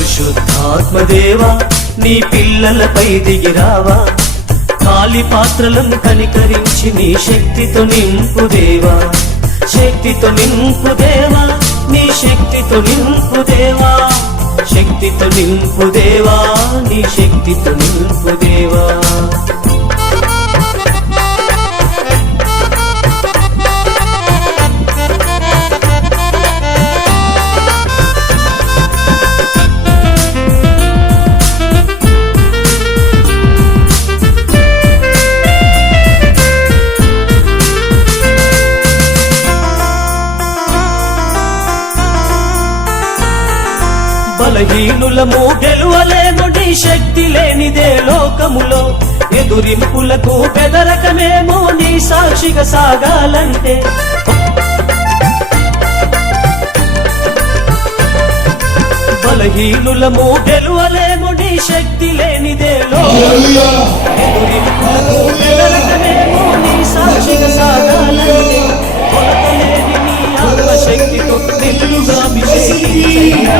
పరిశుద్ధాత్మదేవా నీ పిల్లలపై దిగిరావా, ఖాళీ పాత్రలను కనికరించి నీ శక్తితో నింపుదేవా, శక్తితో నింపుదేవా, నీ శక్తితో నింపుదేవా, శక్తితో నింపుదేవా, నీ శక్తితో నింపుదేవా. బలహీనులము గెలువలేము నీ శక్తి లేనిదే లోకములో, ఎదురింపులకు బెదరకమేమో నీ సాక్షిగా సాగాలంటే. బలహీనులము గెలువలేము నీ శక్తి లేనిదే లోకములో, ఎదురింపులకు బెదరకమేమో నీ సాక్షిగా సాగాలంటే. కొలతలేని నీ ఆత్మశక్తితో నిన్నుగా అభిషేకించయ్యా.